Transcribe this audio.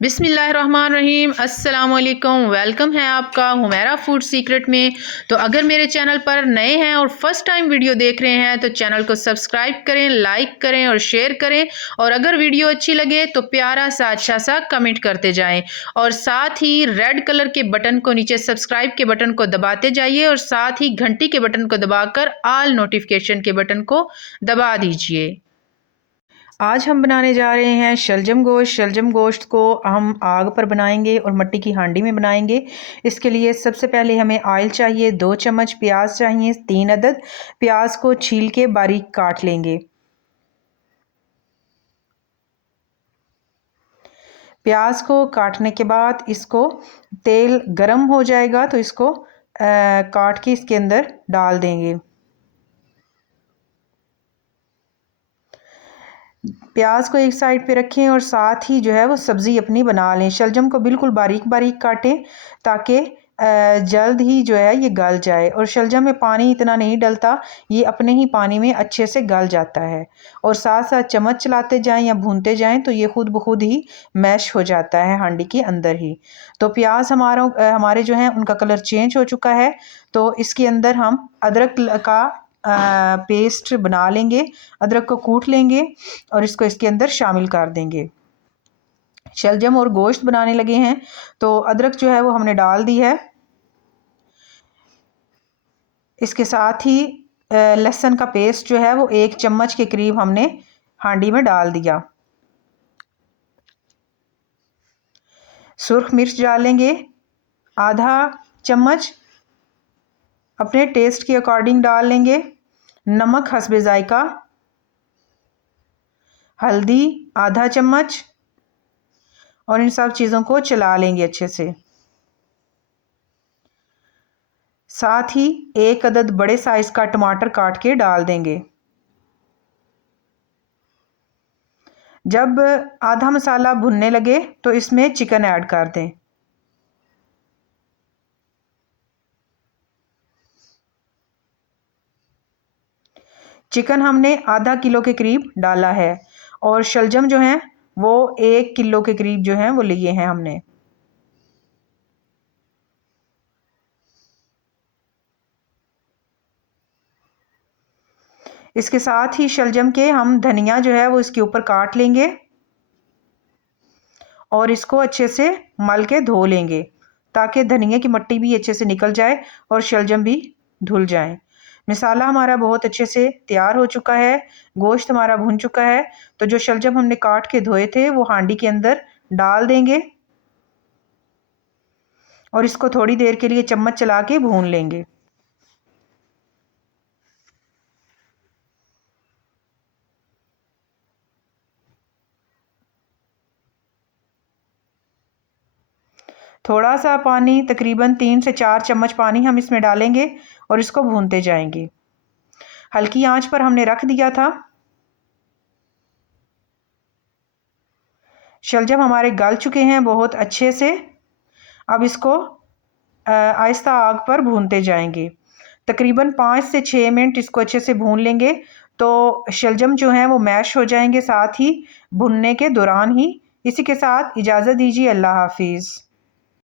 बिस्मिल्लाहिर्रहमानिर्रहीम अस्सलाम वालेकुम। वेलकम है आपका हुमैरा फूड सीक्रेट में। तो अगर मेरे चैनल पर नए हैं और फर्स्ट टाइम वीडियो देख रहे हैं तो चैनल को सब्सक्राइब करें, लाइक करें और शेयर करें। और अगर वीडियो अच्छी लगे तो प्यारा सा अच्छा सा कमेंट करते जाएं। और साथ ही रेड कलर के बटन को, नीचे सब्सक्राइब के बटन को दबाते जाइए और साथ ही घंटी के बटन को दबाकर ऑल नोटिफिकेशन के बटन को दबा दीजिए। आज हम बनाने जा रहे हैं शलजम गोश्त। शलजम गोश्त को हम आग पर बनाएंगे और मिट्टी की हांडी में बनाएंगे। इसके लिए सबसे पहले हमें ऑयल चाहिए, 2 चम्मच प्याज चाहिए, 3 अदद। प्याज को छील के बारीक काट लेंगे। प्याज को काटने के बाद इसको तेल गरम हो जाएगा तो इसको काट के इसके अंदर डाल देंगे। प्याज को एक साइड पे रखें और साथ ही जो है वो सब्ज़ी अपनी बना लें। शलजम को बिल्कुल बारीक बारीक काटें ताकि जल्द ही जो है ये गल जाए। और शलजम में पानी इतना नहीं डलता, ये अपने ही पानी में अच्छे से गल जाता है। और साथ साथ चम्मच चलाते जाएं या भूनते जाएं तो ये खुद ब खुद ही मैश हो जाता है हांडी के अंदर ही। तो प्याज हमारे जो हैं उनका कलर चेंज हो चुका है। तो इसके अंदर हम अदरक का पेस्ट बना लेंगे। अदरक को कूट लेंगे और इसको इसके अंदर शामिल कर देंगे। शलजम और गोश्त बनाने लगे हैं तो अदरक जो है वो हमने डाल दी है। इसके साथ ही लहसुन का पेस्ट जो है वो 1 चम्मच के करीब हमने हांडी में डाल दिया। सुर्ख मिर्च डालेंगे आधा चम्मच, अपने टेस्ट के अकॉर्डिंग डाल लेंगे। नमक हस्बे जायका, हल्दी आधा चम्मच और इन सब चीज़ों को चला लेंगे अच्छे से। साथ ही 1 अदद बड़े साइज का टमाटर काट के डाल देंगे। जब आधा मसाला भुनने लगे तो इसमें चिकन ऐड कर दें। चिकन हमने आधा किलो के करीब डाला है और शलजम जो हैं वो 1 किलो के करीब जो हैं वो लिए हैं हमने। इसके साथ ही शलजम के हम धनिया जो है वो इसके ऊपर काट लेंगे और इसको अच्छे से मल के धो लेंगे ताकि धनिया की मट्टी भी अच्छे से निकल जाए और शलजम भी धुल जाए। मसाला हमारा बहुत अच्छे से तैयार हो चुका है, गोश्त हमारा भुन चुका है। तो जो शलजम हमने काट के धोए थे वो हांडी के अंदर डाल देंगे और इसको थोड़ी देर के लिए चम्मच चला के भून लेंगे। थोड़ा सा पानी, तकरीबन 3 से 4 चम्मच पानी हम इसमें डालेंगे और इसको भूनते जाएंगे। हल्की आंच पर हमने रख दिया था। शलजम हमारे गल चुके हैं बहुत अच्छे से। अब इसको आहिस्ता आग पर भूनते जाएंगे। तकरीबन 5 से 6 मिनट इसको अच्छे से भून लेंगे तो शलजम जो हैं वो मैश हो जाएंगे साथ ही भुनने के दौरान ही। इसी के साथ इजाज़त दीजिए। अल्लाह हाफिज़।